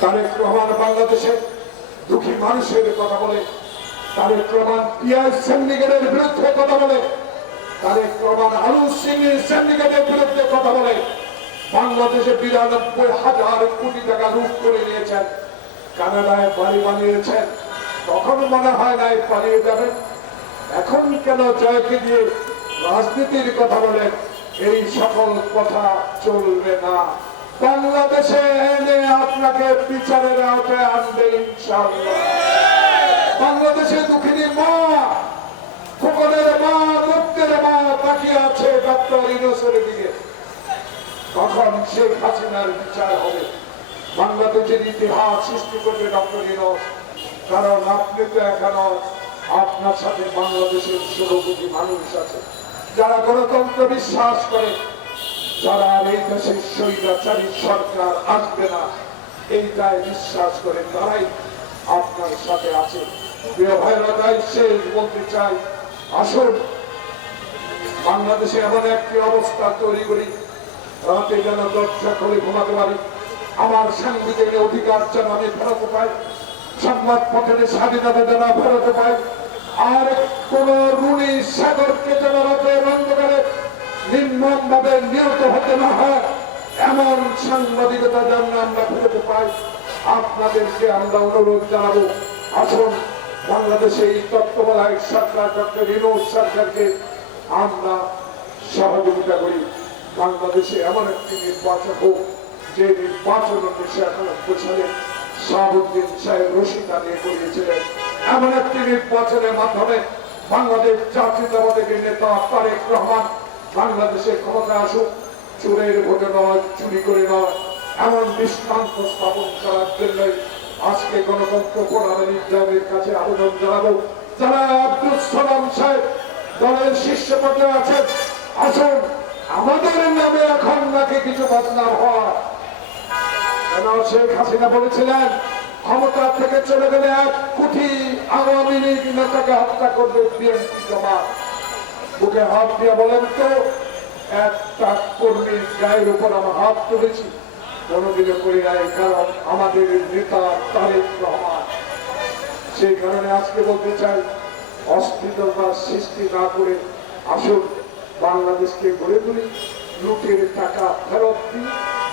তারেক রহমান বাংলাদেশের দুঃখী মানুষের কথা বলে, তারেক রহমান পিয়াজ সিন্ডিকেটের বিরুদ্ধে কথা বলে, তারেক রহমান আলু সিং সিন্ডিকেটের বিরুদ্ধে কথা বলে। বাংলাদেশে বিরানব্বই হাজার কোটি টাকা লুট করে নিয়েছেন, কানাডায় বাড়ি বানিয়েছেন। তখন মনে হয় নাই পালিয়ে যাবেন। এখন কেন জয়কে দিয়ে রাজনীতির কথা বলেন এই সকল কথা চলবে না। বাংলাদেশে এনে আপনাকে বিচারের আওতায় আনবে ইনশাআল্লাহ। বাংলাদেশে দুঃখিনী মা ফুকনের মা মুক্তের মা তাকিয়ে আছে ডক্টর ইনোসের দিকে। তখন শেখ হাসিনার বিচার হবে। বাংলাদেশের ইতিহাস সৃষ্টি করবে ডক্টর ইনোস কারণ আপনি তো এখনও আপনার সাথে বাংলাদেশের ষোলো কোটি মানুষ আছে। যারা গণতন্ত্র বিশ্বাস করে করে বাংলাদেশে এমন একটি অবস্থা তৈরি করি। রাতে যেন দরজা খুলে ঘুমাতে পারি। আমার সাংবিধানিক অধিকার যেন আমি পাই সংবাদ স্বাধীনতা যেন ফেরত পাই, আর কোন রুনি সাগরকে যেন অন্ধকারে নির্মম ভাবে নিহত হতে না হয়, এমন সাংবাদিকতা যেন আমরা ফেরত পাই, আপনাদেরকে আমরা অনুরোধ জানাব, আসুন বাংলাদেশে এই তত্ত্বাবধায়ক সরকার, ডক্টর বিনোদ সরকারকে আমরা সহযোগিতা করি। বাংলাদেশে এমন একটি নির্বাচন হোক, যে নির্বাচন উনিশশো একানব্বই সালে শাহাবুদ্দিন সাহেব রশিদা নিয়ে করিয়েছিলেন। এমন একটি নির্বাচনের মাধ্যমে বাংলাদেশ জাতীয়তাবাদী নেতা তারেক রহমান বাংলাদেশে ক্ষমতা আসুক, চোরের ভোটে নয় চুরি করে নয় এমন দৃষ্টান্ত স্থাপন করার জন্য আজকে গণতন্ত্র ফোরামের ইসলামের কাছে আবেদন জানাব। যারা আব্দুল সালাম সাহেব দলের শীর্ষ পর্যায়ে আছেন, আসুন, আমাদের নামে এখন নাকি কিছু বদনাম হয় কেন শেখ হাসিনা বলেছিলেন, ক্ষমতা থেকে চলে গেলে এক কোটি আওয়ামী লীগ নেতাকে হত্যা করবে বিএনপি জমা বুকে হাত দিয়ে বলেন তো একটা কর্মীর গায়ের উপর আমার হাত তুলেছি। কোনোদিনও করি নাই, কারণ আমাদের নেতা তারেক রহমান। সেই কারণে আজকে বলতে চাই, অস্থিরতা সৃষ্টি না করে আসুন, বাংলাদেশকে গড়ে তুলি। লুটের টাকা ফেরত দিই,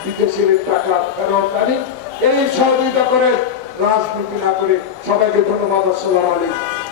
বিদেশের টাকা ফেরত আনি। এই সহযোগিতা করে, রাজনীতি না করে সবাইকে ধন্যবাদ, আসসালাম আলাইকুম।